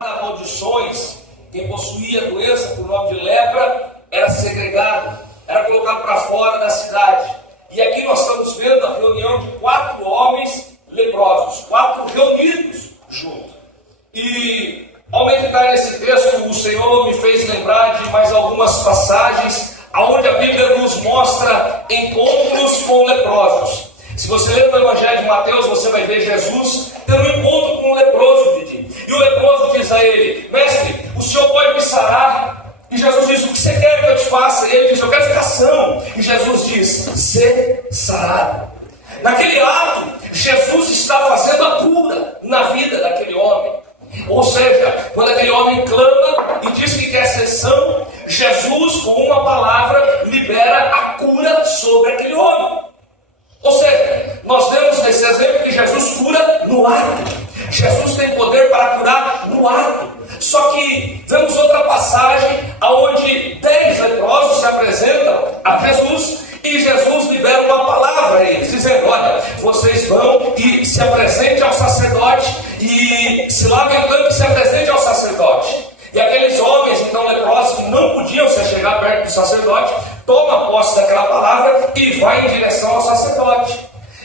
maldições, quem possuía doença por nome de lepra era segregado, era colocado para fora da cidade. E aqui nós estamos vendo a reunião de 4 homens leprosos, 4 reunidos juntos. E ao meditar nesse texto, o Senhor me fez lembrar de mais algumas passagens onde a Bíblia nos mostra encontros com leprosos. Se você ler no Evangelho de Mateus, você vai ver Jesus tendo um encontro com um leproso, Didi. E o leproso diz a ele: mestre, o senhor pode me sarar? E Jesus diz: o que você quer que eu te faça? E ele diz: eu quero ficar são. E Jesus diz: ser sarado. Naquele ato, Jesus está fazendo a cura na vida daquele homem. Ou seja, quando aquele homem clama e diz que quer ser são, Jesus, com uma palavra, libera a cura sobre aquele homem. Ou seja, nós vemos nesse exemplo que Jesus cura no ato. Jesus tem poder para curar no ato. Só que vemos outra passagem onde 10 leprosos se apresentam a Jesus e Jesus libera uma palavra a eles, dizendo: olha, vocês vão e se apresentem ao sacerdote e se lavem tanto que se apresentem ao sacerdote. E aqueles homens então leprosos que não podiam se chegar perto do sacerdote, toma posse daquela palavra e vai em direção ao sacerdote.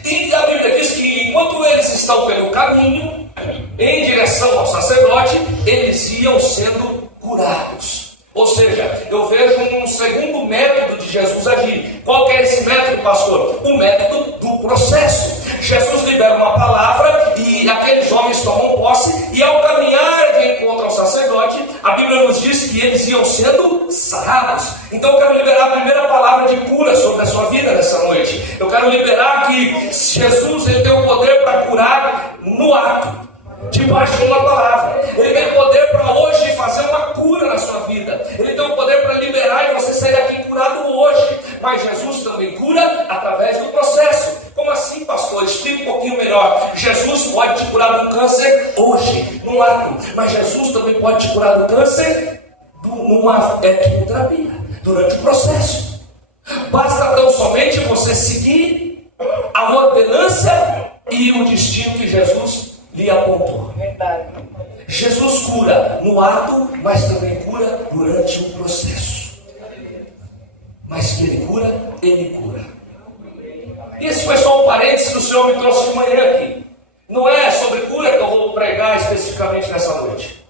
E a Bíblia diz que enquanto eles estão pelo caminho, em direção ao sacerdote, eles iam sendo curados. Ou seja, eu vejo um segundo método de Jesus agir. Qual que é esse método, pastor? O método do processo. Jesus libera uma palavra e aqueles homens tomam posse, e ao caminhar de encontro ao sacerdote, a Bíblia nos diz que eles iam sendo sarados. Então eu quero liberar a primeira palavra de cura sobre a sua vida nessa noite. Eu quero liberar que Jesus ele tem o poder para curar no ato, debaixo de uma palavra. Ele tem o poder para hoje fazer uma cura na sua vida. Ele tem o poder para liberar e você sair daqui curado hoje. Mas Jesus também cura através do processo. Como assim, pastor? Explica um pouquinho melhor. Jesus pode te curar do câncer hoje, no ato. Mas Jesus também pode te curar do câncer numa quimioterapia, durante o processo. Basta tão somente você seguir a ordenança e o destino que Jesus lhe apontou. Jesus cura no ato, mas também cura durante o processo. Mas que ele cura. E esse foi só um parênteses que o Senhor me trouxe de manhã aqui. Não é sobre cura que eu vou pregar especificamente nessa noite.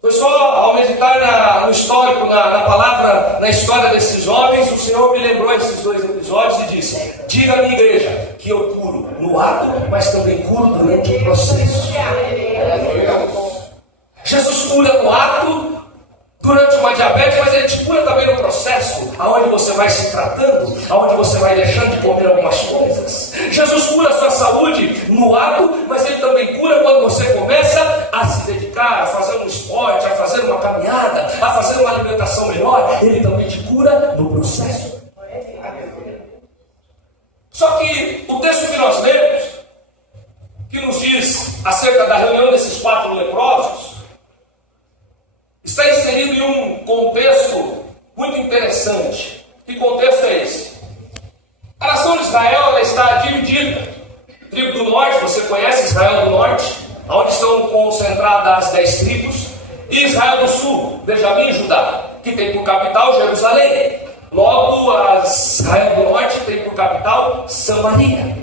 Foi só ao meditar no histórico, na palavra, na história desses jovens, o Senhor me lembrou esses 2 episódios e disse: diga à minha igreja que eu curo no ato, mas também curo durante o processo. Jesus cura no ato, durante uma diabetes, mas ele te cura também no processo, aonde você vai se tratando, aonde você vai deixando de comer algumas coisas. Jesus cura a sua saúde no ato, mas ele também cura quando você começa a se dedicar, a fazer um esporte, a fazer uma caminhada, a fazer uma alimentação melhor. Ele também te cura no processo. Só que o texto que nós lemos, que nos diz acerca da reunião desses 4 leprosos, está inserido em um contexto muito interessante. Que contexto é esse? A nação de Israel ela está dividida. Tribo do norte, você conhece Israel do norte, onde estão concentradas as 10 tribos, e Israel do sul, Benjamim e Judá, que tem por capital Jerusalém. Logo, Israel do norte tem por capital Samaria.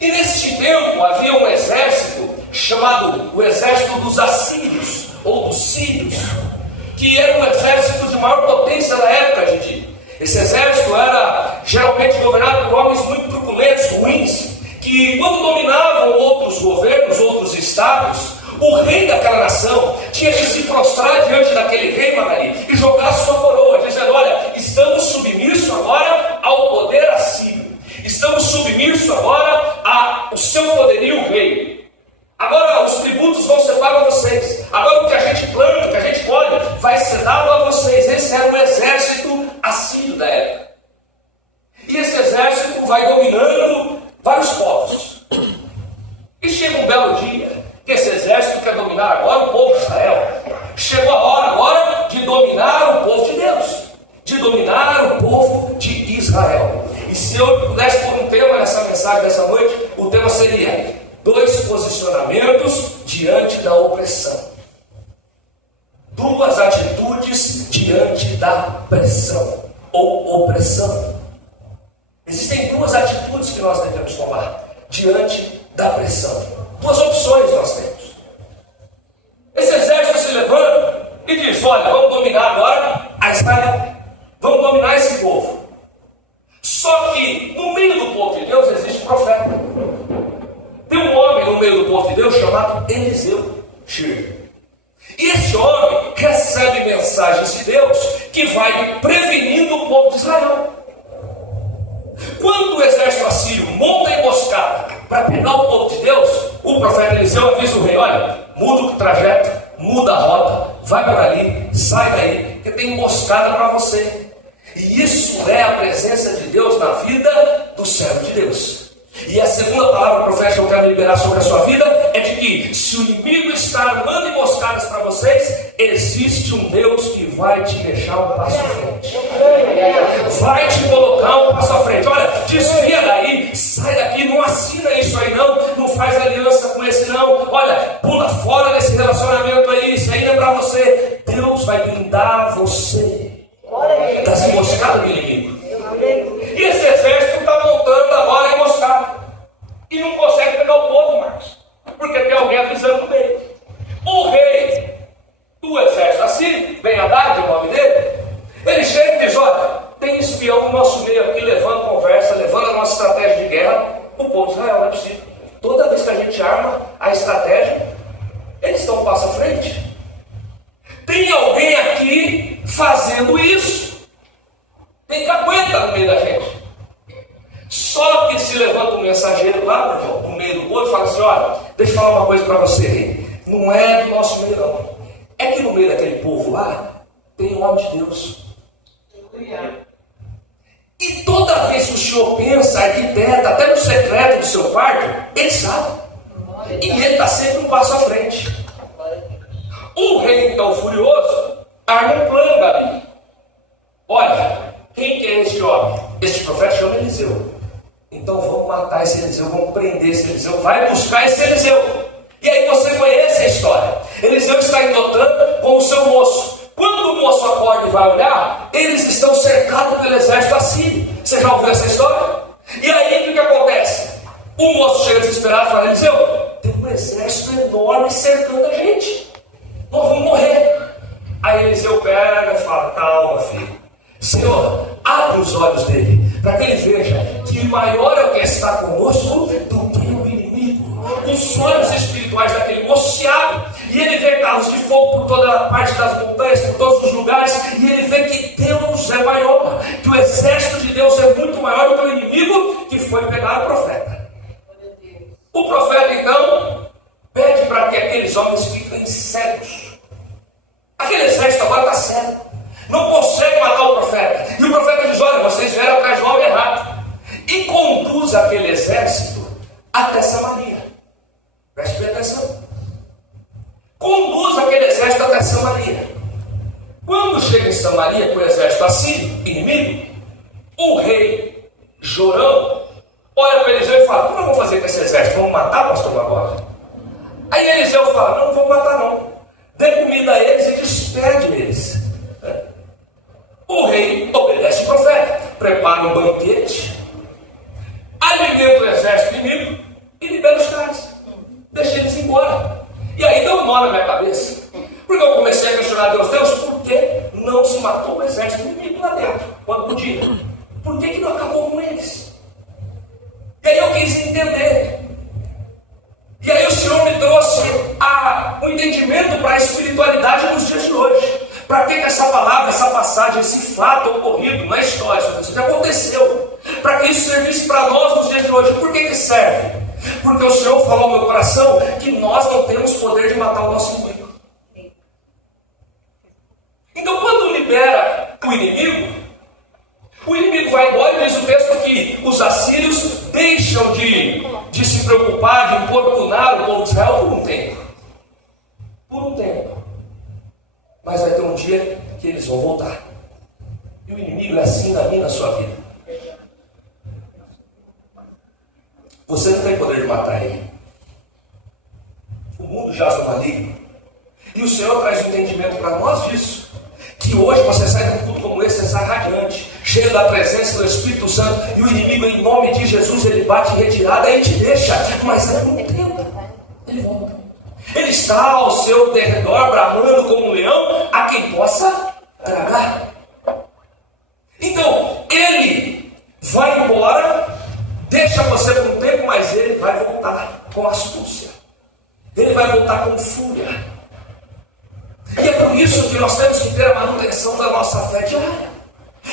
E neste tempo havia um exército chamado o exército dos assírios, ou dos sírios, que era um exército de maior potência da época, Didi. Esse exército era geralmente governado por homens muito truculentos, ruins, que quando dominavam outros governos, outros estados, o rei daquela nação tinha que se prostrar diante daquele rei, Magali, e jogar sua coroa, dizendo: olha, estamos submissos agora ao poder assírio, estamos submissos agora ao seu poderio, rei. Agora os tributos vão ser para vocês. Agora o que a gente planta, o que a gente colhe, vai ser dado a vocês. Esse era o exército assírio da época. E esse exército vai dominando vários povos. E chega um belo dia que esse exército quer dominar agora o povo de Israel. Chegou a hora agora de dominar o povo de Deus, de dominar o povo de Israel. E se eu pudesse pôr um tema nessa mensagem dessa noite, o tema seria 2 pressão ou opressão. Existem duas atitudes que nós devemos tomar diante da pressão. Duas opções nós temos. Esse exército se levanta e diz: olha, vamos dominar agora a Israel. Vamos dominar esse povo. Só que no meio do povo de Deus existe um profeta. Tem um homem no meio do povo de Deus chamado Eliseu. E esse homem recebe mensagens de Deus que vai prevenindo o povo de Israel. Quando o exército assírio monta a emboscada para pegar o povo de Deus, o profeta Eliseu avisa o rei: olha, muda o trajeto, muda a rota, vai por ali, sai daí, porque tem emboscada para você. E isso é a presença de Deus na vida do servo de Deus. E a segunda palavra profética que eu quero liberar sobre a sua vida é de que, se o inimigo está armando emboscadas para vocês, existe um Deus que vai te deixar um passo à frente, vai te colocar um passo à frente. Olha, desvia daí, sai daqui, não assina isso aí não faz aliança com esse não, olha, pula fora desse relacionamento aí, isso aí não é para você. Deus vai blindar você das emboscadas do inimigo. E esse exército está montando agora emboscada e não consegue pegar o povo mais, porque tem alguém avisando dele. O rei do exército assim, Ben-Hadad, o nome dele, ele chega e diz: olha, tem espião no nosso meio aqui, levando conversa, levando a nossa estratégia de guerra. O povo de Israel não é possível. Toda vez que a gente arma a estratégia, eles estão um passo à frente. Tem alguém aqui fazendo isso. Tem cagueta no meio da gente. Só que se levanta um mensageiro lá no meio do povo e fala assim: olha, deixa eu falar uma coisa para você, rei. Não é do nosso meio não. É que no meio daquele povo lá tem um homem de Deus. E toda vez que o senhor pensa, arquiteta, até no secreto do seu quarto, ele sabe. E ele está sempre um passo à frente. O rei, então furioso, arma um plano, Gabi. Olha, quem que é este homem? Este profeta chama Eliseu. Então vamos matar esse Eliseu, vamos prender esse Eliseu, vai buscar esse Eliseu. E aí você conhece a história. Eliseu está em Dotã com o seu moço. Quando o moço acorda e vai olhar, eles estão cercados pelo exército assírio. Você já ouviu essa história? E aí o que acontece? O moço chega desesperado e fala: Eliseu, tem um exército enorme cercando a gente, nós vamos morrer. Aí Eliseu pega e fala: calma, filho, Senhor, abre os olhos dele, para que ele veja que maior é o que está conosco do que o inimigo. Os olhos espirituais daquele moço se abrem, e ele vê carros de fogo por toda a parte das montanhas, por todos os lugares, e ele vê que Deus é maior, que o exército de Deus é muito maior do que o inimigo que foi pegar o profeta. O profeta então pede para que aqueles homens fiquem cegos. Aquele exército agora está cego, não consegue matar o profeta. E o profeta diz: olha, vocês vieram atrás do homem errado. E conduz aquele exército até Samaria. Preste bem atenção. Conduz aquele exército até Samaria. Quando chega em Samaria com o exército assírio, inimigo, o rei Jorão olha para Eliseu e fala: o que nós vamos fazer com esse exército? Vamos matar, pastor Barbosa? Aí Eliseu fala: não vamos matar não. Dê comida a eles e despede eles. O rei obedece o profeta, prepara um banquete, alimenta o exército inimigo e libera os caras, deixa eles embora. E aí deu um nó na minha cabeça, porque eu comecei a questionar Deus: por que não se matou o exército inimigo lá dentro, quando podia? Por que não acabou com eles? E aí eu quis entender. E aí o Senhor me trouxe um entendimento para a espiritualidade nos dias de hoje. Para que essa palavra, essa passagem, esse fato ocorrido na história, isso já aconteceu, para que isso servisse para nós nos dias de hoje. Por que serve? Porque o Senhor falou ao meu coração que nós não temos poder de matar o nosso inimigo. Então quando libera o inimigo vai embora. E diz o texto que os assírios deixam de se preocupar, de importunar o povo de Israel por um tempo. Por um tempo. Mas vai ter um dia que eles vão voltar. E o inimigo é assim na minha, na sua vida. Você não tem poder de matar ele. O mundo jaz no maligno. E o Senhor traz um entendimento para nós disso. Que que hoje você sai de um culto como esse, você sai radiante, cheio da presença do Espírito Santo, e o inimigo, em nome de Jesus, ele bate em retirada e te deixa, mas é um tempo, ele volta. Ele está ao seu derredor, bramando como um leão, a quem possa tragar. Então, ele vai embora, deixa você por um tempo, mas ele vai voltar com astúcia. Ele vai voltar com fúria. E é por isso que nós temos que ter a manutenção da nossa fé diária.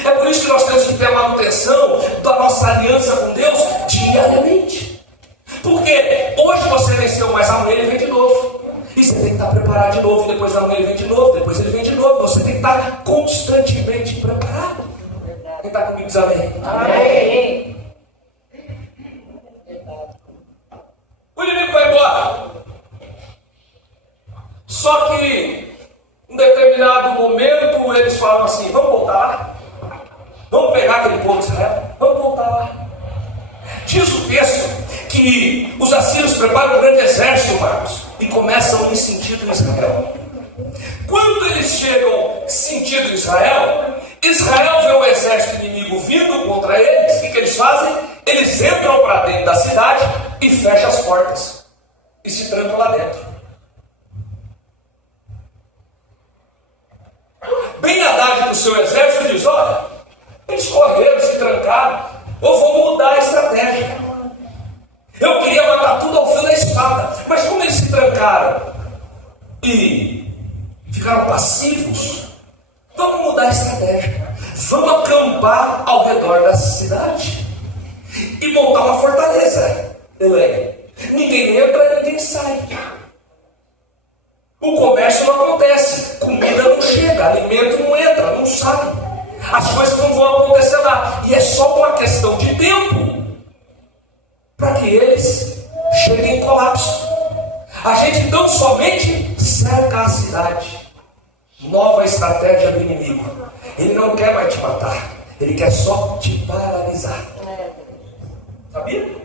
É por isso que nós temos que ter a manutenção da nossa aliança com Deus diariamente. Porque hoje você venceu, mas amanhã ele vem de novo. E você tem que estar preparado de novo. Depois amanhã ele vem de novo. Depois ele vem de novo. Você tem que estar constantemente preparado. Quem está comigo diz amém? Amém. O inimigo vai embora. Só que em determinado momento eles falam assim: vamos voltar lá, vamos pegar aquele povo de Israel, vamos voltar lá. Diz o texto que os assírios preparam um grande exército, Marcos, e começam em sentido Israel. Quando eles chegam sentido Israel, Israel vê o exército inimigo vindo contra eles. O que eles fazem? Eles entram para dentro da cidade e fecham as portas e se trancam lá dentro. Ben-Hadad com o seu exército diz: olha, eles correram, se trancaram, eu vou mudar a estratégia. Eu queria matar tudo ao fio da espada, mas como eles se trancaram e ficaram passivos, vamos mudar a estratégia. Vamos acampar ao redor da cidade e montar uma fortaleza. Ninguém entra, ninguém sai. O comércio não acontece, comida não chega, alimento não entra, não sai. As coisas não vão acontecer lá. E é só uma questão de tempo para que eles cheguem em colapso. A gente tão somente cerca a cidade. Nova estratégia do inimigo. Ele não quer mais te matar, ele quer só te paralisar. Sabia?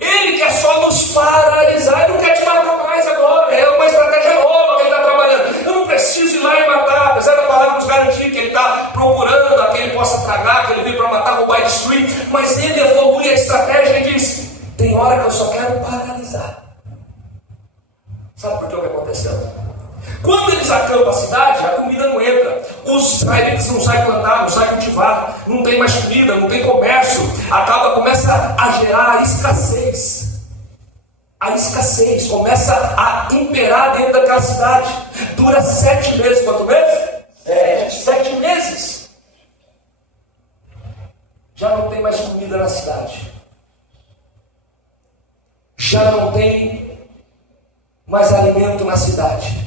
Ele quer só nos paralisar, ele não quer te matar mais agora. É uma estratégia nova que ele está trabalhando. Eu não preciso ir lá e matar, apesar da palavra nos garantir que ele está procurando a quem ele possa tragar, que ele veio para matar, roubar e destruir. Mas ele evolui a estratégia e diz: tem hora que eu só quero paralisar. Sabe por que o que aconteceu? Quando eles acampam a cidade, a comida não entra. Os israelitas não saem plantar, não saem cultivar, não tem mais comida, não tem comércio. Começa a gerar a escassez. A escassez começa a imperar dentro daquela cidade. Dura 7 meses. Quanto meses? 7 meses. Já não tem mais comida na cidade. Já não tem mais alimento na cidade.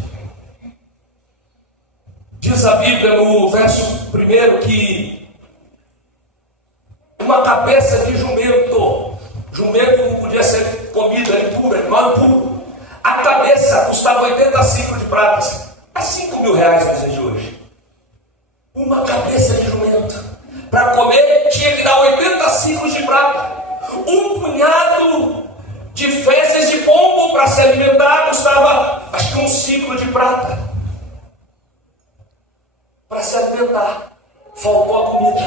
Diz a Bíblia no verso 1 que uma cabeça de jumento não podia ser comida impura, animal impuro. A cabeça custava 80 ciclos de prata, a 5 mil reais nos dias de hoje. Uma cabeça de jumento para comer tinha que dar 80 ciclos de prata. Um punhado de fezes de pombo para se alimentar custava, acho que, um ciclo de prata. Para se alimentar, faltou a comida.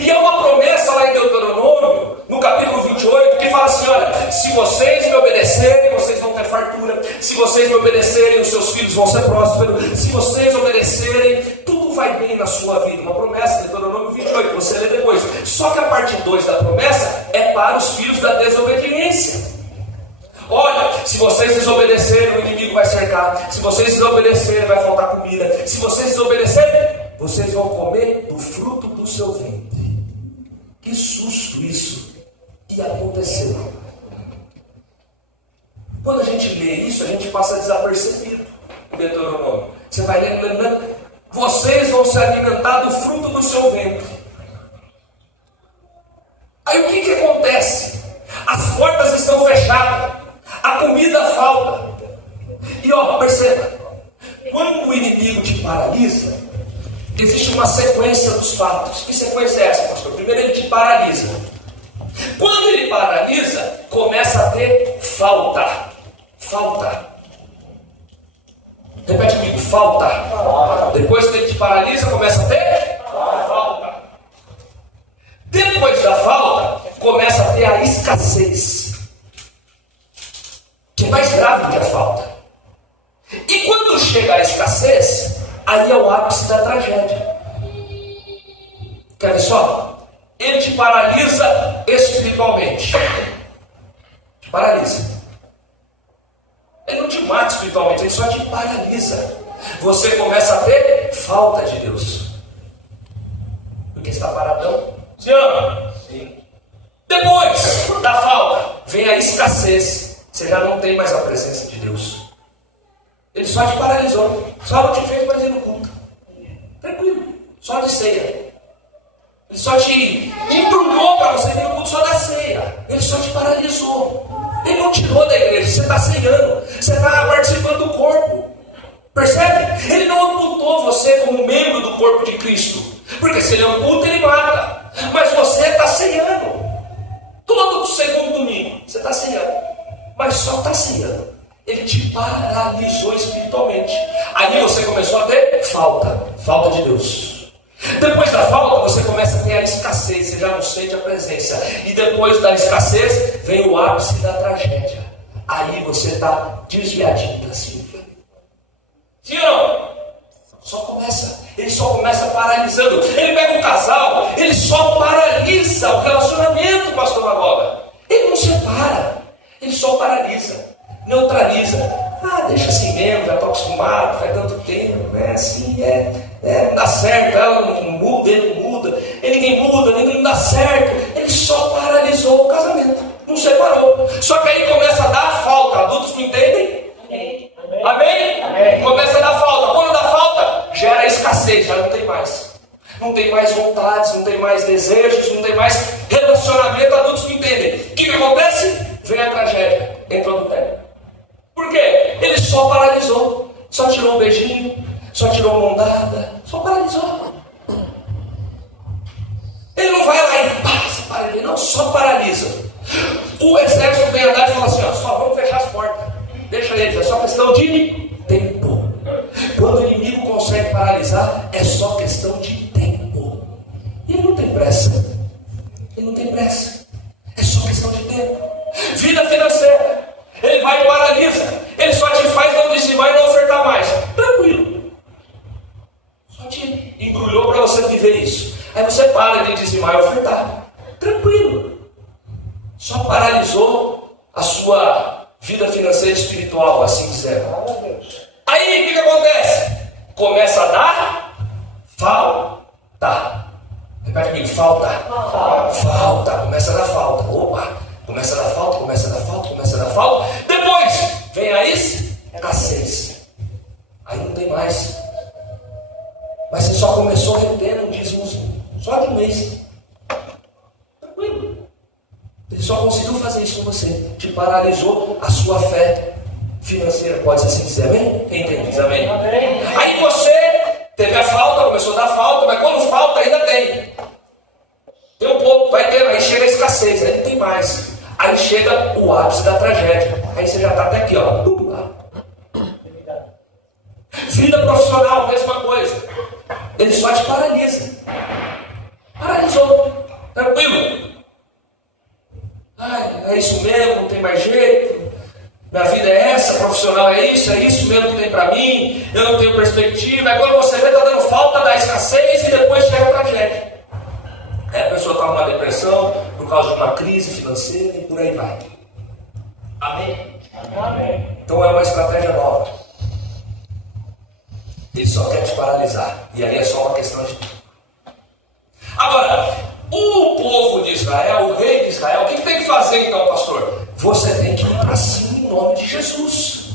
E há uma promessa lá em Deuteronômio, no capítulo 28, que fala assim: olha, se vocês me obedecerem, vocês vão ter fartura. Se vocês me obedecerem, os seus filhos vão ser prósperos. Se vocês obedecerem, tudo vai bem na sua vida. Uma promessa, Deuteronômio 28, você lê depois. Só que a parte 2 da promessa é para os filhos da desobediência. Olha, se vocês desobedecerem, o inimigo vai cercar. Se vocês desobedecerem, vai faltar comida. Se vocês desobedecerem, vocês vão comer do fruto do seu ventre. Que susto isso! E aconteceu. Quando a gente lê isso, a gente passa desapercebido. Deuteronômio. Você vai lembrando, vocês vão se alimentar do fruto do seu ventre. Aí o que acontece? As portas estão fechadas. A comida falta. E perceba, quando o inimigo te paralisa, existe uma sequência dos fatos. Que sequência é essa, pastor? Primeiro ele te paralisa. Quando ele paralisa, começa a ter falta. Repete comigo: falta. Depois que ele te paralisa, começa a ter falta. Depois da falta, começa a ter a escassez, que é mais grave do que a falta. E quando chega a escassez, aí é o ápice da tragédia. Quer ver só? Ele te paralisa espiritualmente. Te paralisa. Ele não te mata espiritualmente, ele só te paralisa. Você começa a ter falta de Deus, porque está paradão. Se ama? Sim. Depois da falta, vem a escassez. Você já não tem mais a presença de Deus. Ele só te paralisou. Só não te fez mais ir no culto. Tranquilo. Só de ceia. Ele só te embrulhou para você vir no culto só da ceia. Ele só te paralisou. Ele não tirou da igreja. Você está ceiando. Você está participando do corpo. Percebe? Ele não amputou você como membro do corpo de Cristo. Porque se ele amputa, ele mata. Mas você está ceiando. Todo segundo domingo você está ceiando. Mas só está ceiando. Ele te paralisou espiritualmente. Aí você começou a ter falta de Deus. Depois da falta, você começa a ter a escassez. Você já não sente a presença. E depois da escassez, vem o ápice da tragédia. Aí você está desviadinho da Silvia. Sim ou não? Só começa. Ele só começa paralisando. Ele pega um casal, ele só paralisa o relacionamento, pastor Magoga. Ele não separa. Ele só paralisa, neutraliza. Deixa assim mesmo, já estou acostumado, faz tanto tempo, né? Assim, não dá certo, ela não muda, ele não muda, ninguém muda, ninguém não dá certo. Ele só paralisou o casamento, não separou. Só que aí começa a dar falta. Adultos me entendem? Amém? Amém? Amém. Começa a dar falta. Quando dá falta, gera escassez, já não tem mais. Não tem mais vontades, não tem mais desejos, não tem mais relacionamento. Adultos me entendem. O que acontece? Vem a tragédia, entrou no pé. Por quê? Ele só paralisou. Só tirou um beijinho, só tirou uma ondada, só paralisou. Ele não vai lá e passa, paralisa. Não, só paralisa. O exército tem andado e fala assim, só vamos fechar as portas. Deixa eles, é só questão de tempo. Quando o inimigo consegue paralisar, é só questão de tempo. Ele não tem pressa. Ele não tem pressa. É só questão de tempo. Vida financeira. Ele vai e paralisa. Ele só te faz não dizimar e não ofertar mais. Tranquilo. Só te embrulhou para você viver isso. Aí você para de dizimar e ofertar. Tranquilo. Só paralisou a sua vida financeira e espiritual, assim dizer. Aí o que acontece? Começa a dar falta. Repete comigo, falta. Começa a dar falta. Opa, começa a dar falta, começa a dar falta, começa a dar falta. Depois vem a escassez. Aí não tem mais. Mas você só começou retendo um dízimo só de um mês. Tranquilo. Ele só conseguiu fazer isso com você. Te paralisou a sua fé financeira. Pode ser assim dizer amém? Quem entende diz amém? Amém. Aí você teve a falta, começou a dar falta, mas quando falta ainda tem. Tem um pouco, vai ter, aí chega a escassez, aí não tem mais. Aí chega o ápice da tragédia. Aí você já está até aqui, ó. Vida profissional, mesma coisa. Ele só te paralisa. Paralisou. Tranquilo. É isso mesmo, não tem mais jeito. Minha vida é essa, profissional é isso mesmo que tem para mim. Eu não tenho perspectiva. Aí quando você vê, está dando falta da escassez e depois chega a tragédia. Aí a pessoa está numa depressão por causa de uma crise financeira e por aí vai. Amém? Amém. Então é uma estratégia nova. Ele só quer te paralisar. E aí é só uma questão de tempo. Agora, o povo de Israel, o rei de Israel, o que tem que fazer então, pastor? Você tem que ir para cima em nome de Jesus.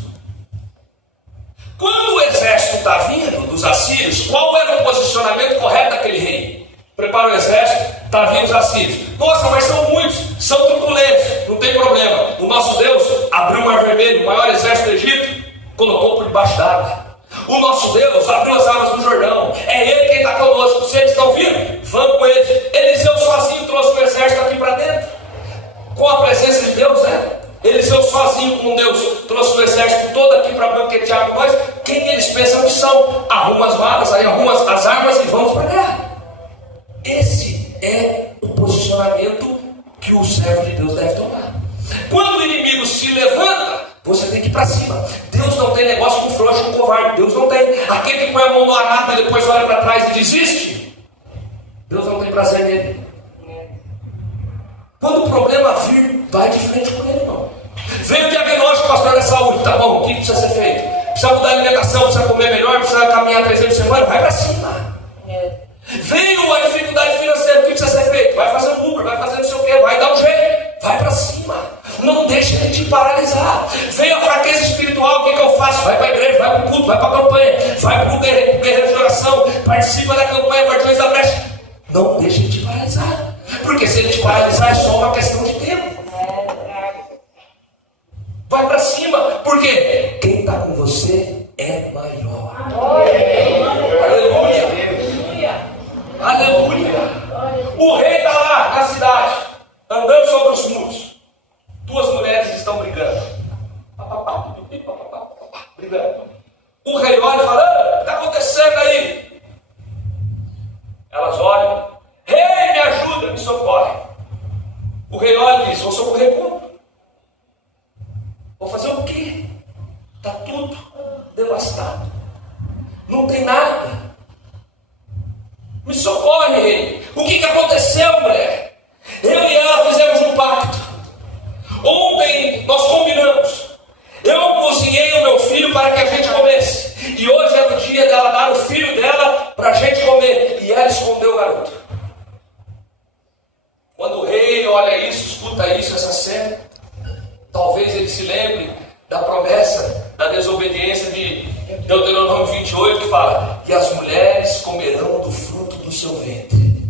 Quando o exército está vindo dos assírios, qual era o posicionamento correto daquele rei? Prepara o exército, está vindo os assírios. Nossa, mas são muitos, são turbulentos, não tem problema. O nosso Deus abriu o Mar Vermelho, o maior exército do Egito, colocou por debaixo d'água. O nosso Deus abriu as águas do Jordão. É Ele quem está conosco. Se eles estão vindo, vamos com eles. Eliseu sozinho trouxe o exército aqui para dentro. Com a presença de Deus, né? Eliseu sozinho com Deus trouxe o exército todo aqui para banquetear com nós. Quem eles pensam que são? Arruma as varas, aí arruma as armas e vamos para a guerra. Esse é o posicionamento que o servo de Deus deve tomar. Quando o inimigo se levanta, você tem que ir para cima. Deus não tem negócio com frouxo, com covarde. Deus não tem. Aquele que põe a mão no arado e depois olha para trás e desiste, Deus não tem prazer nele. Quando o problema vir, vai de frente com ele, irmão. Veio o diagnóstico, pastor da saúde, tá bom, o que precisa ser feito? Precisa mudar a alimentação, precisa comer melhor, precisa caminhar 3 vezes por semana, vai para cima. Veio a dificuldade financeira, o que precisa ser feito? Vai fazer um Uber, vai fazer não sei o que, vai dar um jeito, vai para cima. Não deixa ele te paralisar. Veio a fraqueza espiritual, o que eu faço? Vai para a igreja, vai para o culto, vai para a campanha, vai para o guerreiro de oração, participa da campanha Guardiões da Brecha. Não deixa ele te paralisar. Porque se ele te paralisar é só uma questão de tempo. Vai para cima. Por quê? Quem está com você é maior. Aleluia. Aleluia. O rei está lá na cidade, andando sobre os muros. 2 mulheres estão brigando. O rei olha e fala: o que está acontecendo aí? Elas olham: rei, me ajuda, me socorre. O rei olha e diz: vou socorrer como? Vou fazer o quê? Está tudo devastado. Não tem nada. Me socorre, rei. O que aconteceu, mulher? Eu e ela fizemos um pacto. Ontem nós combinamos. Eu cozinhei o meu filho para que a gente comesse. E hoje é o dia dela dar o filho dela para a gente comer. E ela escondeu o garoto. Quando o rei olha isso, escuta isso, essa cena, talvez ele se lembre da promessa, da desobediência de Deuteronômio 28, que fala: e as mulheres comerão do fruto do seu ventre.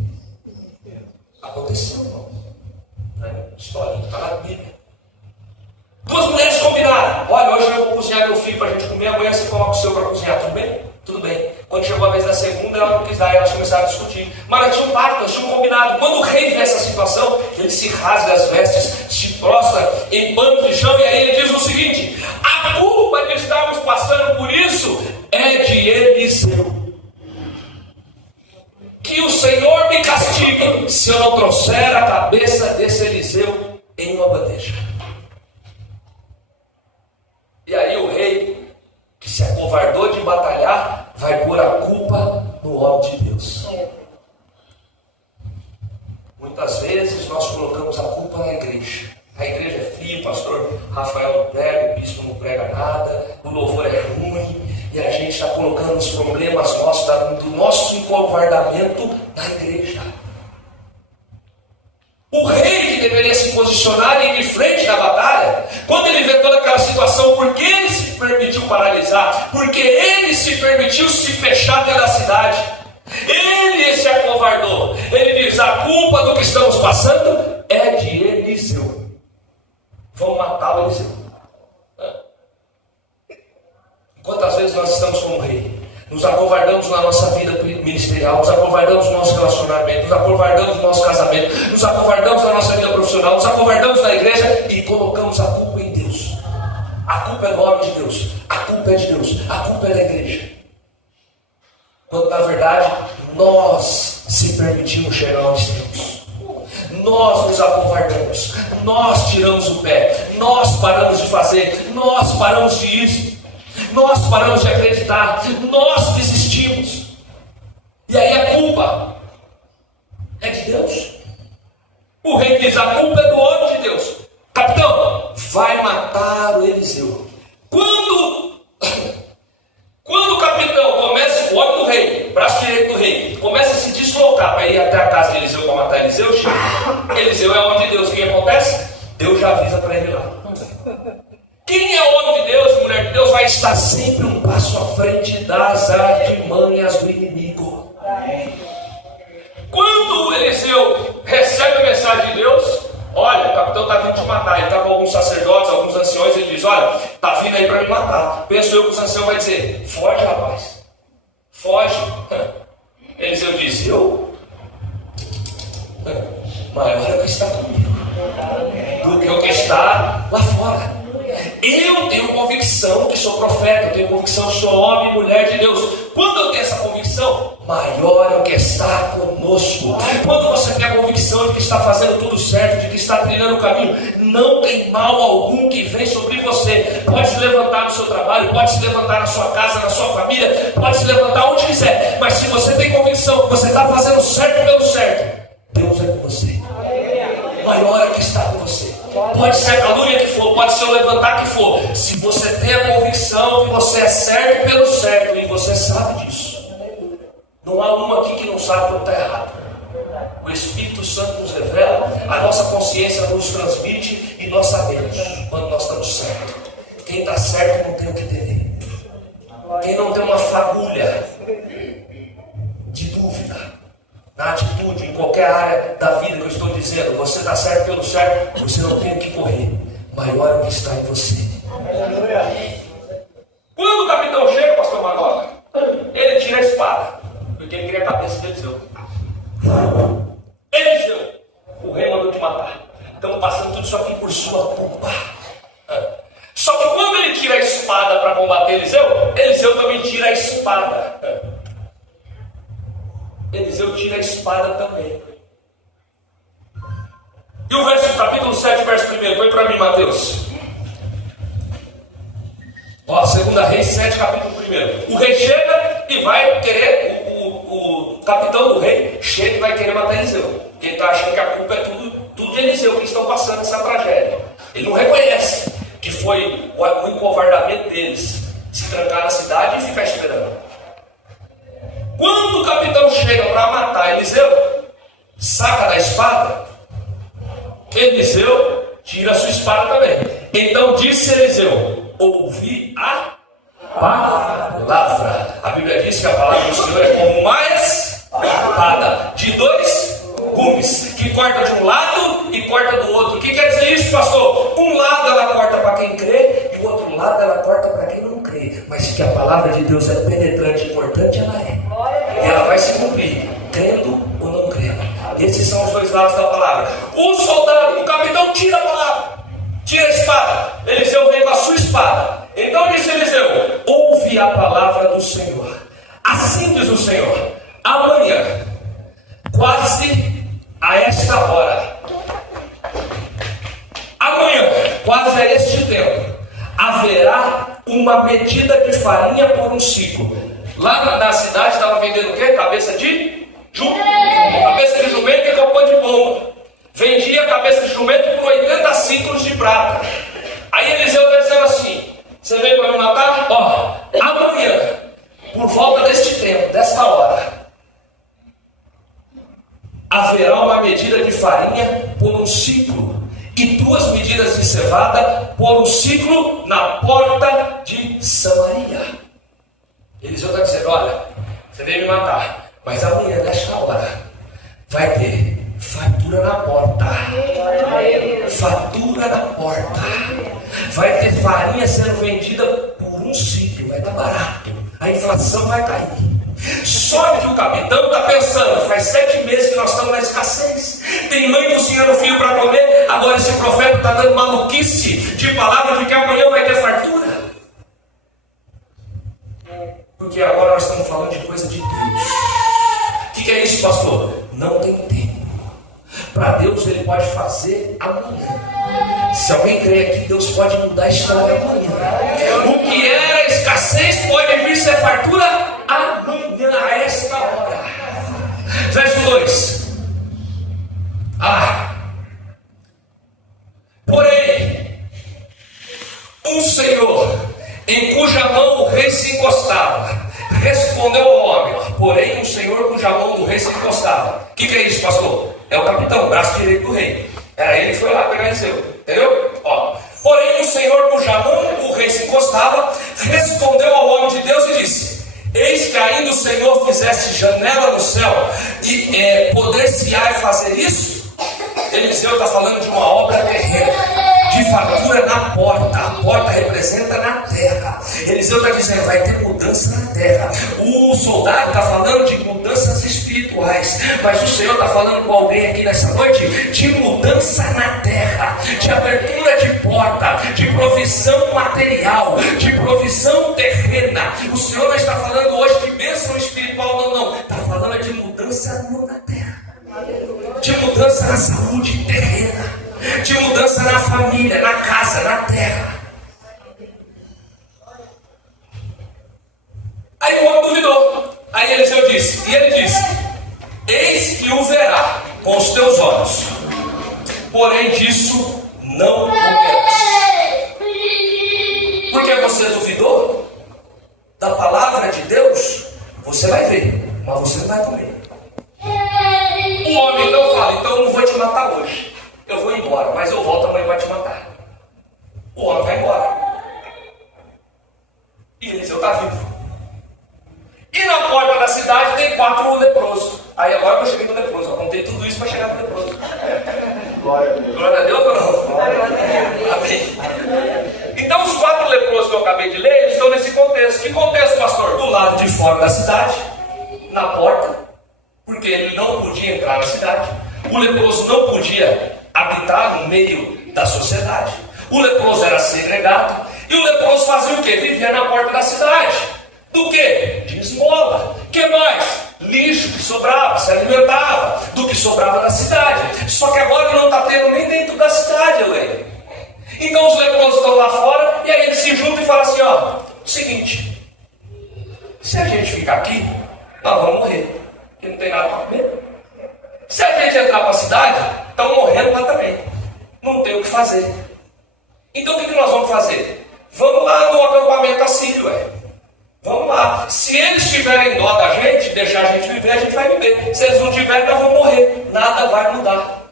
Aconteceu, irmão? História, está na Bíblia. 2 mulheres combinaram: olha, hoje eu vou cozinhar meu filho para a gente comer, amanhã você coloca o seu para cozinhar, tudo bem? Tudo bem. Quando chegou a vez da segunda, ela não quis dar, elas começaram a discutir. Mas elas tinham um pacto, elas tinham um combinado. Quando o rei vê essa situação, ele se rasga as vestes, se prostra em pano de chão, e aí ele diz o seguinte: a culpa de estarmos passando por isso é de Eliseu. Que o Senhor me castigue se eu não trouxer a cabeça desse Eliseu em uma bandeja. E aí o rei, que se acovardou de batalhar, vai pôr a culpa no homem de Deus. Muitas vezes nós colocamos a culpa na igreja. A igreja é fria, o pastor Rafael não prega, o bispo não prega nada, o louvor é ruim, e a gente está colocando os problemas nossos, do nosso encovardamento na igreja. O rei, que deveria se posicionar e ir de frente na batalha, quando ele vê toda aquela situação, porque ele se permitiu paralisar, porque ele se permitiu se fechar dentro da cidade, ele se acovardou. Ele diz: a culpa do que estamos passando é de Eliseu. Vão matar o Eliseu. Quantas vezes nós estamos como rei? Nos acovardamos na nossa vida ministerial, nos acovardamos no nosso relacionamento, nos acovardamos no nosso casamento, nos acovardamos na nossa vida profissional, nos acovardamos na igreja e colocamos a culpa em Deus. A culpa é do homem de Deus, a culpa é de Deus, a culpa é da igreja. Quando na verdade nós se permitimos chegar onde estamos. Nós nos acovardamos, nós tiramos o pé, nós paramos de fazer, nós paramos de ir. Nós paramos de acreditar, nós desistimos. E aí a culpa é de Deus. O rei diz: a culpa é do homem de Deus. Capitão, vai matar o Eliseu. Quando o capitão começa, o homem do rei, braço direito do rei, começa a se deslocar para ir até a casa de Eliseu para matar Eliseu, Eliseu é homem de Deus. O que acontece? Deus já avisa para ele lá. Quem é homem de Deus, mulher de Deus, vai estar sempre um passo à frente das artimanhas do inimigo. Quando Eliseu recebe a mensagem de Deus: olha, o capitão está vindo te matar. Ele está com alguns sacerdotes, alguns anciões. Ele diz: olha, está vindo aí para me matar. Penso eu que os anciões vão dizer: foge, rapaz, foge. Eliseu diz: eu? Maior é o que está comigo do que o que está lá fora. mulher de Deus. Quando eu tenho essa convicção, maior é o que está conosco. Quando você tem a convicção de que está fazendo tudo certo, de que está trilhando o caminho, não tem mal algum que vem sobre você. Pode se levantar no seu trabalho, pode se levantar na sua casa, na sua família, pode se levantar onde quiser, mas se você tem convicção que você está fazendo certo pelo certo, Deus é com você. Maior é o que está com você. Pode ser a calúnia que for, pode ser o levantar que for. Se você tem a convicção que você é certo pelo certo, e você sabe disso, não há um aqui que não sabe quando está errado. O Espírito Santo nos revela, a nossa consciência nos transmite e nós sabemos quando nós estamos certos. Quem está certo não tem o que temer. Quem não tem uma fagulha de dúvida na atitude, em qualquer área da vida que eu estou dizendo, você está certo pelo certo, você não tem o que correr. Maior é o que está em você. Quando o capitão chega, pastor Magoga, ele tira a espada, porque ele queria a cabeça de Eliseu. Eliseu, o rei mandou te matar. Estamos passando tudo isso aqui por sua culpa. Só que quando ele tira a espada para combater Eliseu, Eliseu também tira a espada. Eliseu tira a espada também. E o capítulo 7, verso 1, põe para mim, Mateus. Ó, 2 Reis 7, capítulo 1. O rei chega e vai querer, o capitão do rei chega e vai querer matar Eliseu. Porque ele está achando que a culpa é tudo de Eliseu, que eles estão passando essa tragédia. Ele não reconhece que foi o encovardamento deles se trancar na cidade e ficar esperando. Quando o capitão chega para matar Eliseu, saca da espada, Eliseu tira a sua espada também. Então disse Eliseu: ouvi a palavra. A Bíblia diz que a palavra do Senhor é como mais espada de dois gumes, que corta de um lado e corta do outro. O que quer dizer isso, pastor? Um lado ela corta para quem crê e o outro lado ela corta para quem não crê. Mas que a palavra de Deus é penetrante e importante, ela é. E ela vai se cumprir, crendo ou não crendo. Esses são os dois lados da palavra. O soldado, o capitão tira a palavra, tira a espada. Eliseu vem com a sua espada. Então disse Eliseu: ouve a palavra do Senhor. Assim diz o Senhor: amanhã, quase a esta hora, amanhã, quase a este tempo, haverá uma medida de farinha por um ciclo. Lá na cidade estava vendendo o quê? Cabeça de jumento. Cabeça de jumento é o pão de pomba. Vendia a cabeça de jumento por 80 ciclos de prata. Aí Eliseu está dizendo assim: você veio para me matar? Ó, amanhã, por volta deste tempo, desta hora, haverá uma medida de farinha por um ciclo e 2 medidas de cevada por um ciclo na porta de Samaria. Eliseu está dizendo: olha, você veio me matar, mas amanhã, nesta hora, vai ter fatura na porta. Fatura na porta. Vai ter farinha sendo vendida por um ciclo, vai estar barato. A inflação vai cair. Só que o capitão está pensando: faz 7 meses que nós estamos na escassez. Tem mãe cozinhando filho para comer. Agora esse profeta está dando maluquice de palavra de que amanhã vai ter fartura. Porque agora nós estamos falando de coisa de Deus. O que é isso, pastor? Não tem tempo. Para Deus ele pode fazer amanhã. Se alguém crê aqui, Deus pode mudar a história amanhã. O que era escassez pode vir ser fartura amanhã, a esta hora. Verso 2. Porém, um Senhor em cuja mão o rei se encostava, respondeu ao homem. Porém, um Senhor cuja mão o rei se encostava. O que é isso, pastor? É o capitão, o braço direito do rei. Era ele que foi lá pegar Eliseu. Entendeu? Porém, um Senhor cuja mão o rei se encostava, respondeu ao homem de Deus e disse: eis que ainda o Senhor fizesse janela no céu e poder-se-á fazer isso. Eliseu está falando de uma obra terrena, de fartura na porta. A porta representa na terra. Eliseu está dizendo, vai ter mudança na terra. O soldado está falando de mudanças espirituais, mas o Senhor está falando com alguém aqui nessa noite de mudança na terra, de abertura de porta, de provisão material, de provisão terrena. O Senhor não está falando hoje de bênção espiritual, não. Está falando de mudança na terra, de mudança na saúde terrena, de mudança na família, na casa, na terra. Aí o homem duvidou. Aí Eliseu disse, e ele disse, eis que o verá com os teus olhos, porém disso não comerás. Porque você duvidou da palavra de Deus, você vai ver, mas você não vai comer. O homem então fala, então eu não vou te matar hoje, eu vou embora, mas eu volto amanhã para te matar. O homem vai embora. E Eliseu está vivo. E na porta da cidade tem 4 leprosos. Aí agora eu cheguei no leproso, eu contei tudo isso para chegar no leproso. Glória a Deus ou não? Amém. Então os 4 leprosos que eu acabei de ler, eles estão nesse contexto. Que contexto, pastor? Do lado de fora da cidade, na porta, porque ele não podia entrar na cidade. O leproso não podia habitar no meio da sociedade. O leproso era segregado. E o leproso fazia o quê? Vivia na porta da cidade. Do que? De esmola. Que mais? Lixo que sobrava, se alimentava do que sobrava da cidade. Só que agora não está tendo nem dentro da cidade, Helena. Então os leprosos estão lá fora, e aí eles se juntam e falam assim, ó, seguinte, se a gente ficar aqui, nós vamos morrer, porque não tem nada para comer. Se a gente entrar para a cidade, estão morrendo lá também, não tem o que fazer. Então o que nós vamos fazer? Vamos lá no acampamento assírio, Vamos lá. Se eles tiverem dó da gente, deixar a gente viver, a gente vai viver. Se eles não tiverem, nós vamos morrer. Nada vai mudar.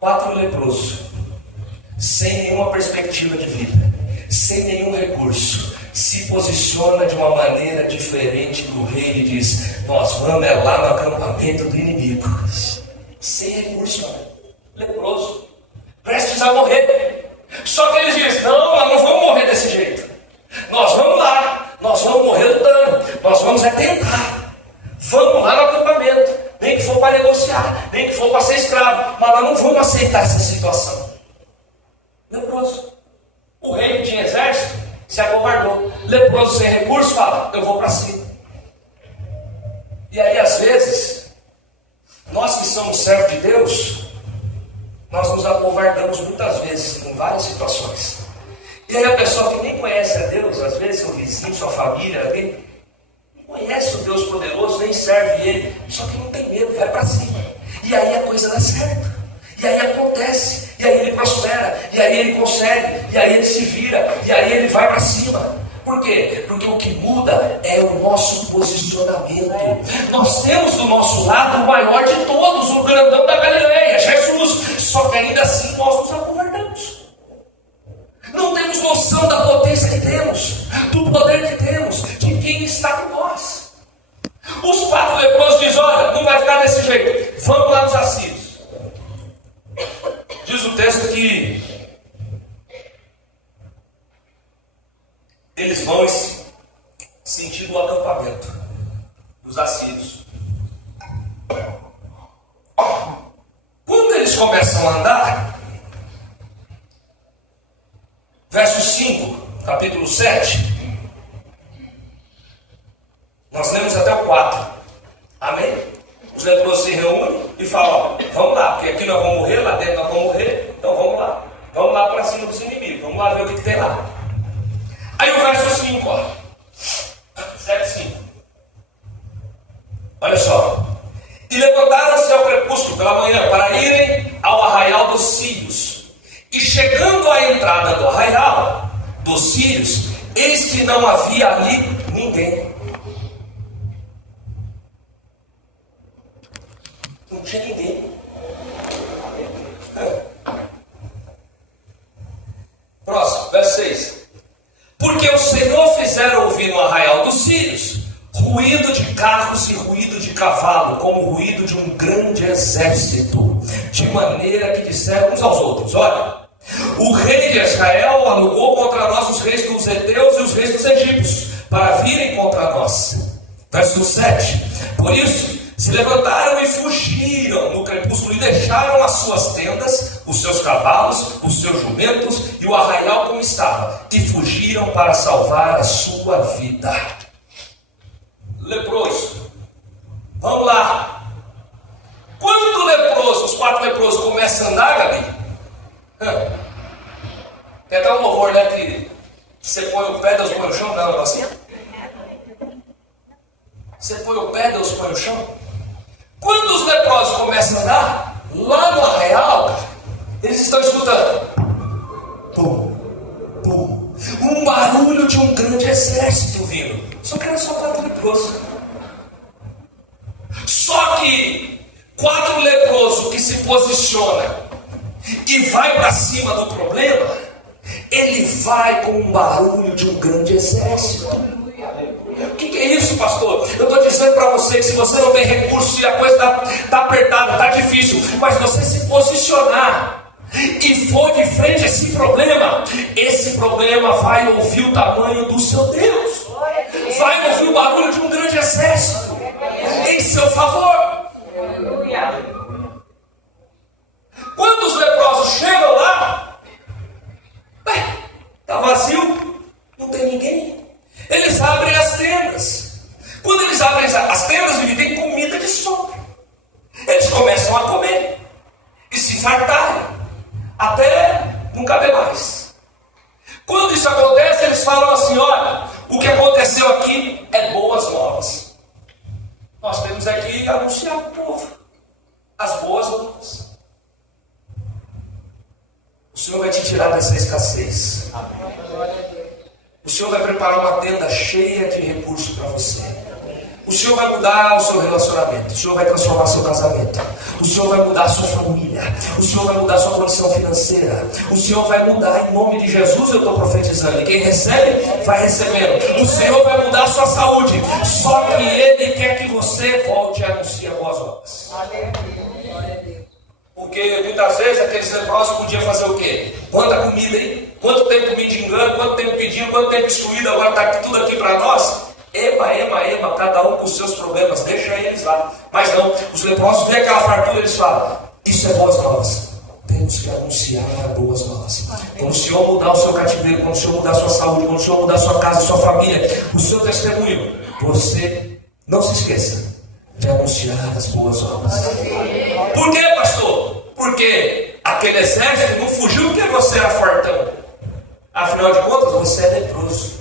4 leprosos, sem nenhuma perspectiva de vida, sem nenhum recurso, se posiciona de uma maneira diferente do rei e diz, nós vamos lá no acampamento do inimigo. Sem recurso, mano. Leproso, prestes a morrer. Só que eles dizem, não, nós não vamos morrer desse jeito. Nós vamos lá, nós vamos morrer lutando, nós vamos tentar. Vamos lá no acampamento, nem que for para negociar, nem que for para ser escravo, mas nós não vamos aceitar essa situação. Leproso. O rei que tinha exército se acovardou. Leproso sem recurso fala, eu vou para cima. E aí às vezes, nós que somos servos de Deus, nós nos acovardamos muitas vezes em várias situações. E aí a pessoa que nem conhece a Deus, às vezes seu vizinho, sua família, alguém, não conhece o Deus poderoso, nem serve Ele, só que não tem medo, vai para cima. E aí a coisa dá certo. E aí acontece, e aí ele prospera, e aí ele consegue, e aí ele se vira, e aí ele vai para cima. Por quê? Porque o que muda é o nosso posicionamento. Nós temos do nosso lado o maior de todos, o grandão da Galileia, Jesus. Só que ainda assim nós nos acovardamos. Não temos noção da potência que temos, do poder que temos, de quem está com nós. Os 4 leprosos dizem, olha, não vai ficar desse jeito, vamos lá nos assírios. Diz o texto que eles vão sentindo o acampamento dos assírios. Quando eles começam a andar, verso 5, capítulo 7, nós lemos até o 4, amém? Os leprosos se reúnem e falam, ó, vamos lá, porque aqui nós vamos morrer, lá dentro nós vamos morrer, então vamos lá para cima dos inimigos, vamos lá ver o que tem lá. Aí o verso 5, ó, 7, 5, olha só, e levantaram-se ao crepúsculo pela manhã para irem ao arraial dos Sírios, e chegando à entrada do arraial dos Sírios, eis que não havia ali ninguém. Não tinha ninguém. Próximo, verso 6. Porque o Senhor fizera ouvir no arraial dos Sírios ruído de carros e ruído de cavalo, como o ruído de um grande exército, de maneira que disseram uns aos outros: olha, o rei de Israel alugou contra nós os reis dos heteus e os reis dos egípcios, para virem contra nós. Verso 7. Por isso se levantaram e fugiram no crepúsculo e deixaram as suas tendas, os seus cavalos, os seus jumentos e o arraial como estava, e fugiram para salvar a sua vida. Leproso, vamos lá. Quando o leproso, os 4 leprosos começam a andar, Gabi, tem até um louvor, né, que você põe o pé, Deus põe o chão, não é um negócio assim? Você põe o pé, Deus põe o chão. Quando os leprosos começam a andar, lá no arraial, eles estão escutando pum, pum, um barulho de um grande exército vindo. Só que era só 4 leprosos. Só que 4 leprosos que se posiciona e vai para cima do problema, ele vai com um barulho de um grande exército. O que é isso, pastor? Eu estou dizendo para você que se você não tem recurso e a coisa está apertada, está difícil, mas você se posicionar e for de frente a esse problema vai ouvir o tamanho do seu Deus, vai ouvir o barulho de um grande exército em seu favor. Quando os leprosos chegam lá, está vazio, não tem ninguém. Eles abrem as tendas. Quando eles abrem as tendas, tem comida de sobra. Eles começam a comer e se fartarem até não caber mais. Quando isso acontece, eles falam assim: olha, o que aconteceu aqui é boas novas. Nós temos aqui anunciar ao povo as boas novas. O Senhor vai te tirar dessa escassez. O Senhor vai preparar uma tenda cheia de recursos para você. O Senhor vai mudar o seu relacionamento. O Senhor vai transformar seu casamento. O Senhor vai mudar a sua família. O Senhor vai mudar a sua condição financeira. O Senhor vai mudar em nome de Jesus. Eu estou profetizando. E quem recebe, vai recebendo. O Senhor vai mudar a sua saúde. Só que Ele quer que você volte a anunciar boas obras. Porque muitas vezes aqueles leprosos podiam fazer o quê? Quanta comida, hein? Quanto tempo mendigando, quanto tempo pedindo, quanto tempo excluído, agora está tudo aqui para nós. Ema, cada um com os seus problemas, deixa eles lá. Mas não, os leprosos veem aquela fartura, eles falam: isso é boas novas. Temos que anunciar boas novas. Quando o Senhor mudar o seu cativeiro, quando o Senhor mudar a sua saúde, quando o Senhor mudar a sua casa, a sua família, o seu testemunho, você não se esqueça de anunciar as boas obras. Por quê, pastor? Porque aquele exército não fugiu porque você era fortão. Afinal de contas, você é leproso.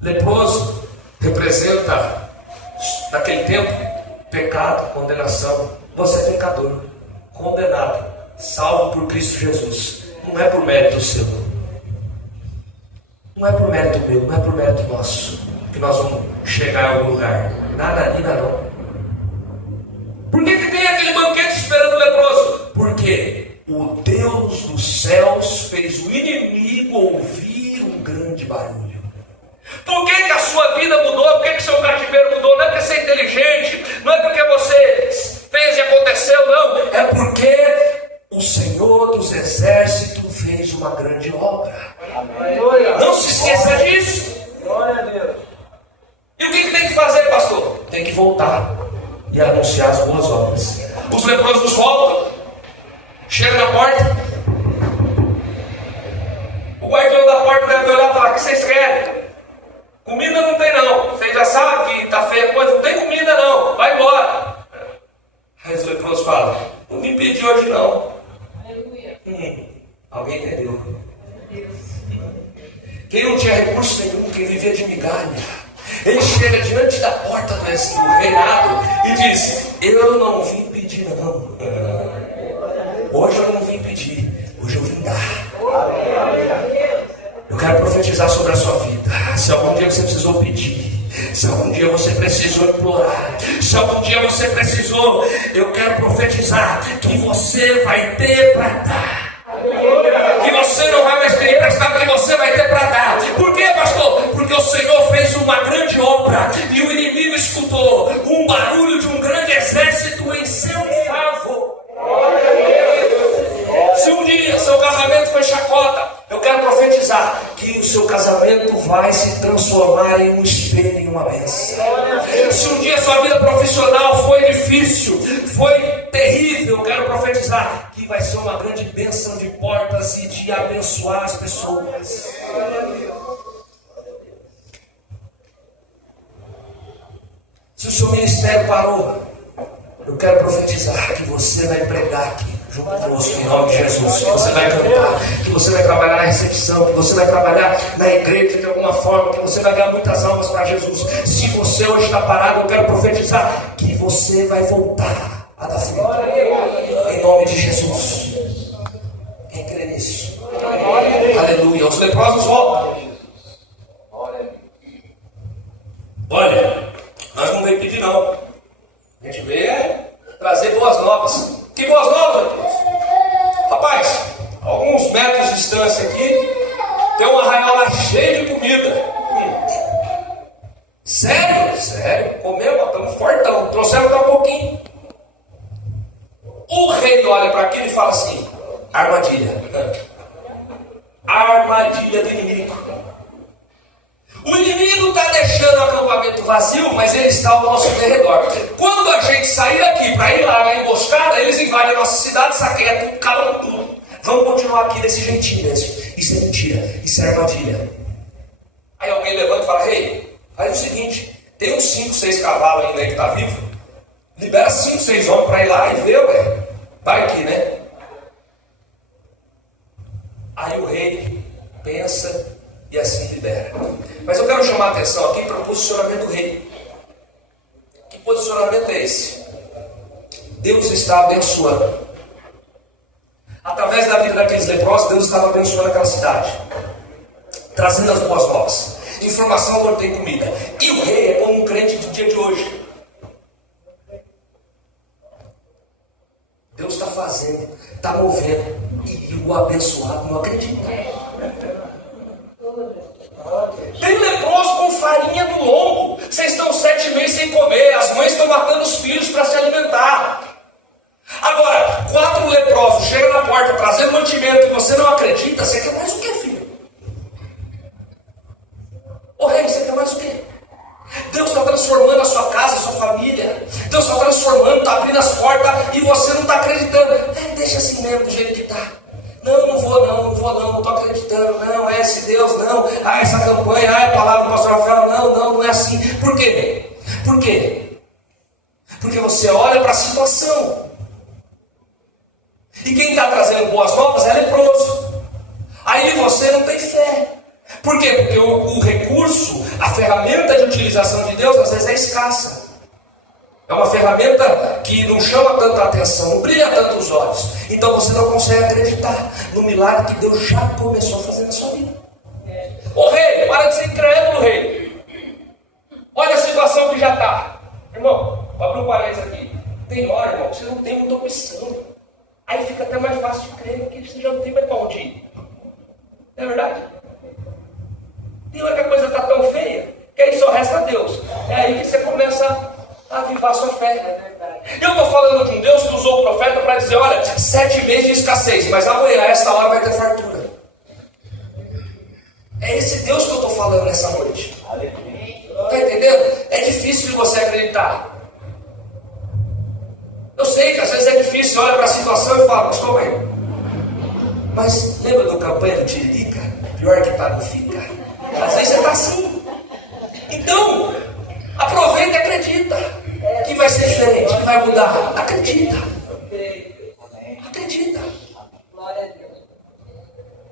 Leproso representa, naquele tempo, pecado, condenação. Você é pecador, condenado, salvo por Cristo Jesus. Não é por mérito seu, não é por mérito meu, não é por mérito nosso que nós vamos chegar a algum lugar. Nada ainda não. Por que tem aquele banquete esperando o leproso? Porque o Deus dos céus fez o inimigo ouvir um grande barulho. Por que a sua vida mudou? Por que seu cativeiro mudou? Não é porque você é inteligente, não é porque você fez e aconteceu, não. É porque o Senhor dos exércitos fez uma grande obra. Não se esqueça disso. Glória a Deus. E o que tem que fazer, pastor? Tem que voltar e anunciar as boas obras. Os leprosos voltam, chegam na porta, o guardião da porta deve olhar e falar: o que vocês querem? Comida não tem não, vocês já sabem que está feia a coisa, não tem comida não, vai embora. Aí os leprosos falam: não me pedi hoje não. Alguém entendeu? Quem não tinha recurso nenhum, quem vivia de migalha, ele chega diante da porta do reinado e diz: eu não vim pedir não. Hoje eu não vim pedir, hoje eu vim dar. Eu quero profetizar sobre a sua vida. Se algum dia você precisou pedir, se algum dia você precisou implorar, se algum dia você precisou, eu quero profetizar que você vai ter para dar. Que você não vai mais ter emprestado, que você vai ter para dar. Por quê, pastor? seu casamento vai se transformar em um espelho, em uma bênção. Se um dia sua vida profissional foi difícil, foi terrível, eu quero profetizar que vai ser uma grande bênção de portas e de abençoar as pessoas. Se o seu ministério parou, eu quero profetizar que você vai pregar aqui junto conosco em nome de Jesus, que você vai cantar, que você vai trabalhar na recepção, que você vai trabalhar na igreja de alguma forma, que você vai ganhar muitas almas para Jesus. Se você hoje está parado, eu quero profetizar que você vai voltar a dar fruto em nome de Jesus. Quem crê nisso? Aleluia. Os leprosos voltam. Olha, nós não veio pedir não. A gente veio trazer boas novas. Que boas novas, meu Deus? Rapaz, alguns metros de distância aqui, tem um arraial lá cheio de comida. Sério? Sério. Comeu, estamos fortão. Trouxeram até um pouquinho. O rei olha para aquilo e fala assim: armadilha. Armadilha do inimigo. O inimigo está deixando o acampamento vazio, mas ele está ao nosso derredor. Quando a gente sair daqui para ir lá na emboscada, eles invadem a nossa cidade, saqueiam tudo, calam tudo. Vamos continuar aqui desse jeitinho mesmo. Isso é mentira, isso é armadilha. Aí alguém levanta e fala: rei, faz o seguinte, tem uns 5, 6 cavalos ainda aí que está vivo, libera 5, 6 homens para ir lá e ver, ué. Vai aqui, né? Aí o rei pensa e assim libera. Mas eu quero chamar a atenção aqui para o posicionamento do rei. Que posicionamento é esse? Deus está abençoando. Através da vida daqueles leprosos, Deus estava abençoando aquela cidade, trazendo as boas novas. Informação onde tem comida. E o rei é como um crente do dia de hoje. Deus está fazendo, está movendo, e o abençoado não acredita. Tem leproso com farinha no lombo. Vocês estão 7 meses sem comer. As mães estão matando os filhos para se alimentar. Agora, 4 leprosos chegam na porta trazendo mantimento e você não acredita. Você quer mais o que, filho? Ô rei, você quer mais o que? Deus está transformando a sua casa, a sua família. Deus está transformando, está abrindo as portas e você não está acreditando. Deixa assim mesmo, do jeito que está. Não estou acreditando, não é esse Deus, não, essa campanha, é a palavra do pastor Rafael, não é assim. Por quê? Por quê? Porque você olha para a situação, e quem está trazendo boas novas é leproso. Aí você não tem fé. Por quê? Porque o recurso, a ferramenta de utilização de Deus às vezes é escassa. É uma ferramenta que não chama tanta atenção, não brilha tanto os olhos. Então você não consegue acreditar no milagre que Deus já começou a fazer na sua vida. Ô rei, para de ser incrédulo, rei. Olha a situação que já está. Irmão, vou abrir um parênteses aqui. Tem hora, irmão, que você não tem muita opção. Aí fica até mais fácil de crer, porque você já não tem mais para onde ir. Não é verdade? Tem hora que a coisa está tão feia, que aí só resta Deus. É aí que você começa a avivar a sua fé. Eu estou falando de um Deus que usou o profeta para dizer: olha, 7 meses de escassez, mas amanhã, a esta hora, vai ter fartura. É esse Deus que eu estou falando nessa noite. Está entendendo? É difícil de você acreditar. Eu sei que às vezes é difícil, olha para a situação e fala: mas calma aí. Mas lembra do campanha do Tiririca? Pior que tá, não fica. Às vezes você está assim. Então, aproveita e acredita que vai ser diferente, que vai mudar. Acredita. Acredita.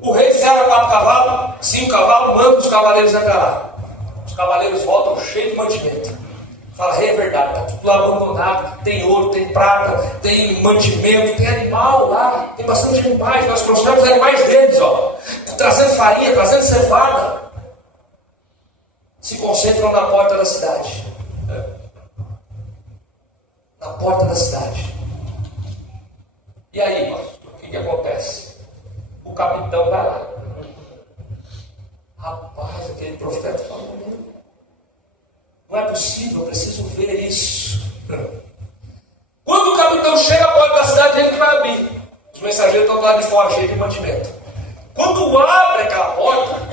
O rei zera 4 cavalos, 5 cavalos, manda os cavaleiros entrar lá. Os cavaleiros voltam cheios de mantimento. Fala: rei, é verdade, está tudo lá abandonado. Tem ouro, tem prata, tem mantimento, tem animal lá. Tem bastante animais, nós trouxemos animais deles, ó. Trazendo farinha, trazendo cevada. Se concentram na porta da cidade. Na porta da cidade. E aí, irmãos, o que acontece? O capitão vai lá. Rapaz, aquele profeta falou: não é possível, eu preciso ver isso. Quando o capitão chega à porta da cidade, ele que vai abrir. Os mensageiros estão lá de fora, cheios de mantimento. Quando abre aquela porta,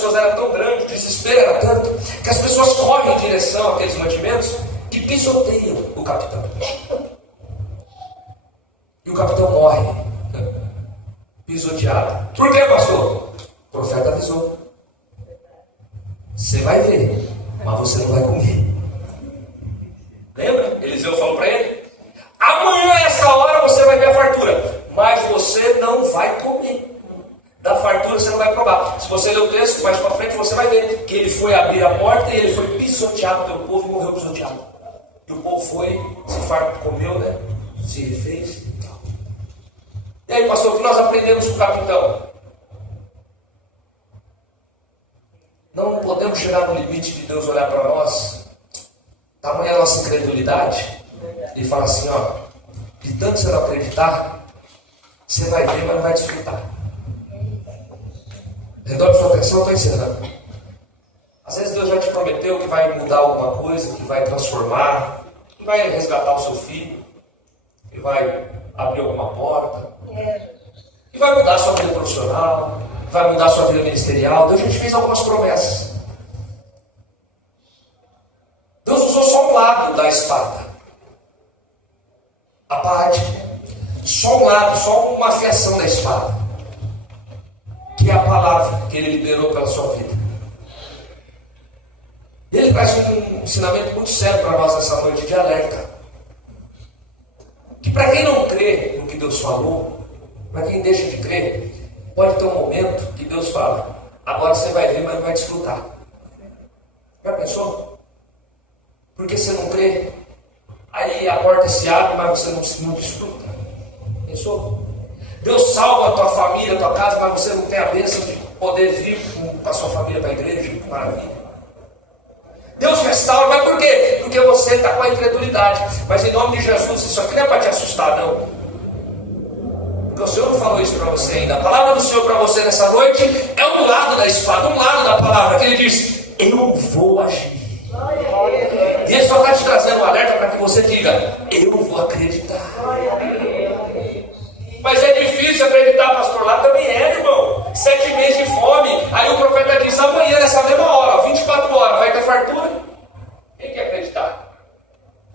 pessoas era tão grande, o desespero era tanto, que as pessoas correm em direção àqueles mantimentos e pisoteiam o capitão. E o capitão morre, pisoteado. Por quê, pastor? O profeta avisou. Você vai ver, mas você não vai comer. Lembra? Eliseu falou para ele: amanhã, a essa hora, você vai ver a fartura, mas você não vai comer. Da fartura você não vai provar. Se você ler o texto mais para frente, você vai ver que ele foi abrir a porta e ele foi pisoteado pelo povo e morreu pisoteado. E o povo foi, se fartou, comeu, né? Se refez. E aí, pastor, o que nós aprendemos com o capitão? Não podemos chegar no limite de Deus olhar para nós, tamanha a nossa incredulidade, e falar assim: ó, de tanto você não acreditar, você vai ver, mas não vai desfrutar. Redobre sua atenção, estou ensinando. Às vezes Deus já te prometeu que vai mudar alguma coisa, que vai transformar, que vai resgatar o seu filho, que vai abrir alguma porta, que vai mudar a sua vida profissional, que vai mudar a sua vida ministerial. Deus já te fez algumas promessas. Deus usou só um lado da espada, a parte, só um lado, só uma fiação da espada, que é a palavra que Ele liberou pela sua vida. E Ele traz um ensinamento muito sério para nós nessa noite de alerta. Que para quem não crê no que Deus falou, para quem deixa de crer, pode ter um momento que Deus fala: agora você vai ver, mas não vai desfrutar. Já pensou? Porque você não crê, aí a porta se abre, mas você não desfruta. Pensou? Deus salva a tua família, a tua casa, mas você não tem a bênção de poder vir com a sua família para a igreja. Maravilha. Deus restaura, mas por quê? Porque você está com a incredulidade. Mas em nome de Jesus, isso aqui não é para te assustar, não. Porque o Senhor não falou isso para você ainda. A palavra do Senhor para você nessa noite é um lado da espada, um lado da palavra, que Ele diz: eu vou agir. E Ele só está te trazendo um alerta para que você diga: eu vou acreditar. Mas é difícil acreditar, pastor. Lá também é, irmão. 7 meses de fome. Aí o profeta diz: amanhã, nessa mesma hora, 24 horas, vai ter fartura. Quem quer acreditar?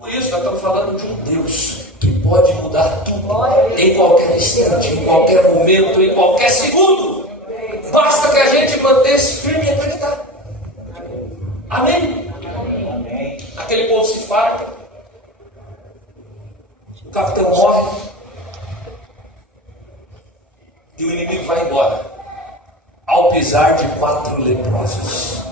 Por isso nós estamos falando de um Deus que pode mudar tudo, em qualquer instante, em qualquer momento, em qualquer segundo. Basta que a gente mantenha-se firme e acreditar. Amém? Aquele povo se farta, o capitão morre e o inimigo vai embora, ao pisar de 4 leprosos.